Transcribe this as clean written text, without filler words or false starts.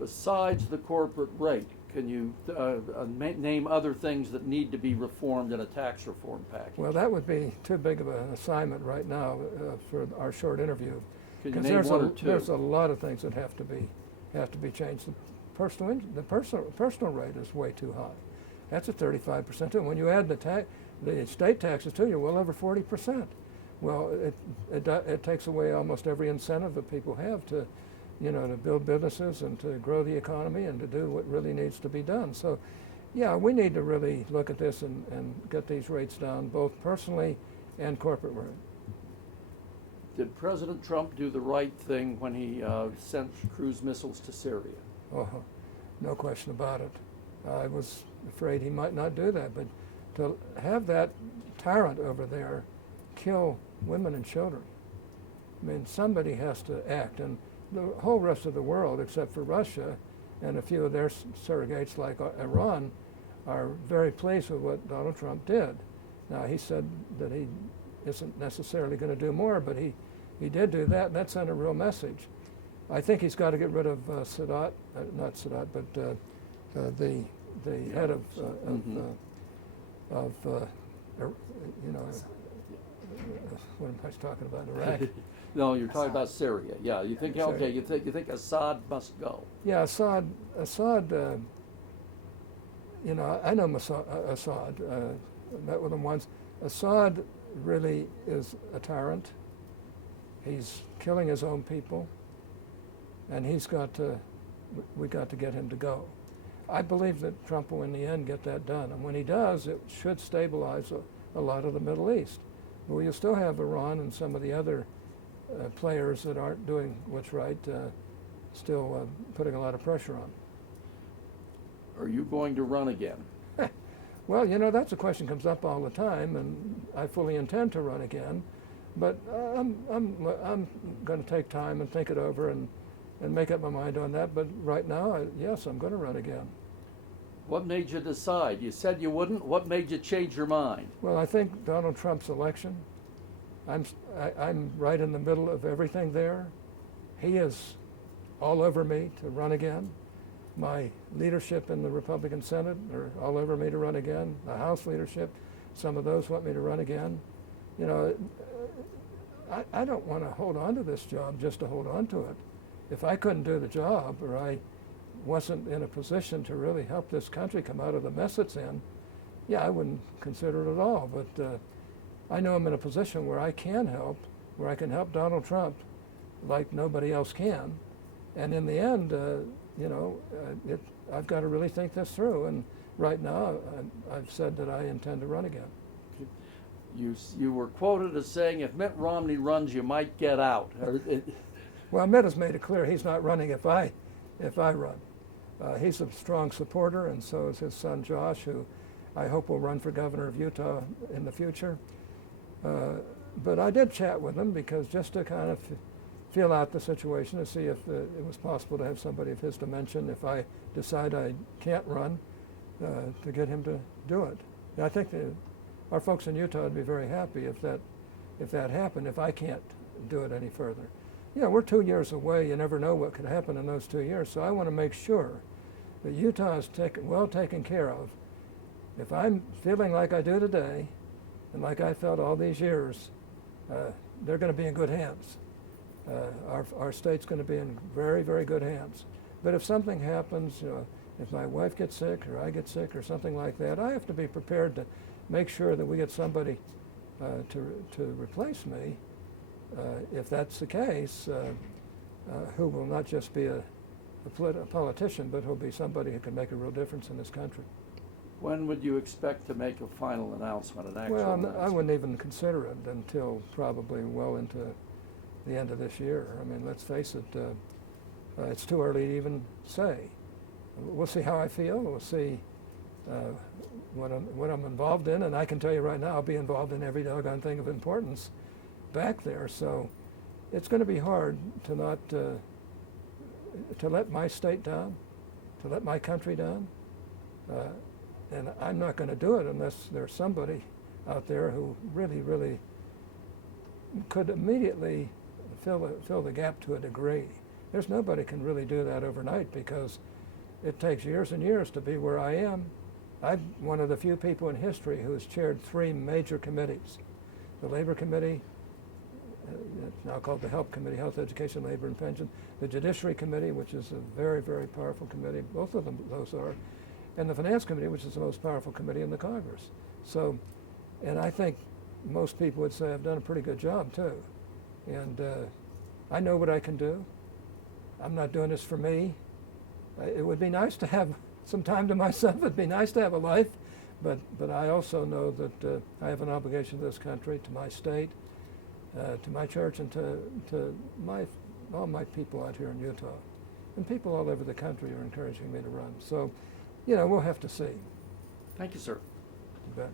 Besides the corporate rate, can you name other things that need to be reformed in a tax reform package? Well, that would be too big of an assignment right now for our short interview. Can you name one or two? There's a lot of things that have to be changed. The personal rate is way too high. That's at 35%. And when you add the state taxes too, you're well over 40%. Well, it takes away almost every incentive that people have to build businesses and to grow the economy and to do what really needs to be done. So, yeah, we need to really look at this and get these rates down, both personally and corporate rate. Did President Trump do the right thing when he sent cruise missiles to Syria? Oh, no question about it. I was afraid he might not do that, but to have that tyrant over there kill women and children, I mean, somebody has to act. And the whole rest of the world, except for Russia and a few of their surrogates like Iran, are very pleased with what Donald Trump did. Now, he said that he isn't necessarily going to do more, but he did do that, and that sent a real message. I think he's got to get rid of Sadat, not Sadat, but the head of what am I talking about, Iraq? No, you're talking about Syria. Yeah, you think okay? You think Assad must go? Yeah, Assad. I know Assad. Met with him once. Assad really is a tyrant. He's killing his own people, and we got to get him to go. I believe that Trump will in the end get that done, and when he does, it should stabilize a lot of the Middle East. But you'll still have Iran and some of the other players that aren't doing what's right, still putting a lot of pressure on. Are you going to run again? Well, that's a question that comes up all the time, and I fully intend to run again. But I'm going to take time and think it over and make up my mind on that. But right now, yes, I'm going to run again. What made you decide? You said you wouldn't. What made you change your mind? Well, I think Donald Trump's election. I'm right in the middle of everything there. He is all over me to run again. My leadership in the Republican Senate are all over me to run again. The House leadership, some of those want me to run again. I don't want to hold on to this job just to hold on to it. If I couldn't do the job, or I wasn't in a position to really help this country come out of the mess it's in, yeah, I wouldn't consider it at all. But I know I'm in a position where I can help, where I can help Donald Trump like nobody else can. And in the end, I've got to really think this through. And right now, I've said that I intend to run again. You were quoted as saying, if Mitt Romney runs, you might get out. Well, Mitt has made it clear he's not running if I run. He's a strong supporter, and so is his son Josh, who I hope will run for governor of Utah in the future. But I did chat with him because just to kind of feel out the situation to see if it was possible to have somebody of his dimension if I decide I can't run, to get him to do it. And I think our folks in Utah would be very happy if that happened, if I can't do it any further. We're 2 years away. You never know what could happen in those 2 years. So I want to make sure that Utah is well taken care of. If I'm feeling like I do today, and like I felt all these years, they're going to be in good hands. Our state's going to be in very, very good hands. But if something happens, if my wife gets sick or I get sick or something like that, I have to be prepared to make sure that we get somebody to replace me. If that's the case, who will not just be a politician, but who'll be somebody who can make a real difference in this country. When would you expect to make a final announcement, an actual announcement? I wouldn't even consider it until probably well into the end of this year. I mean, let's face it, it's too early to even say. We'll see how I feel. We'll see what I'm involved in, and I can tell you right now, I'll be involved in every doggone thing of importance back there. So it's going to be hard to not to let my state down, to let my country down, and I'm not going to do it unless there's somebody out there who really, really could immediately fill the gap to a degree. There's nobody can really do that overnight because it takes years and years to be where I am. I'm one of the few people in history who has chaired 3 major committees. The Labor Committee, it's now called the Help Committee, Health, Education, Labor, and Pension. The Judiciary Committee, which is a very, very powerful committee, both of them those are, and the Finance Committee, which is the most powerful committee in the Congress. So, and I think most people would say I've done a pretty good job too. And I know what I can do. I'm not doing this for me. It would be nice to have some time to myself. It'd be nice to have a life, but I also know that I have an obligation to this country, to my state, to my church, and to all my people out here in Utah. And people all over the country are encouraging me to run. So, you know, we'll have to see. Thank you, sir. You bet.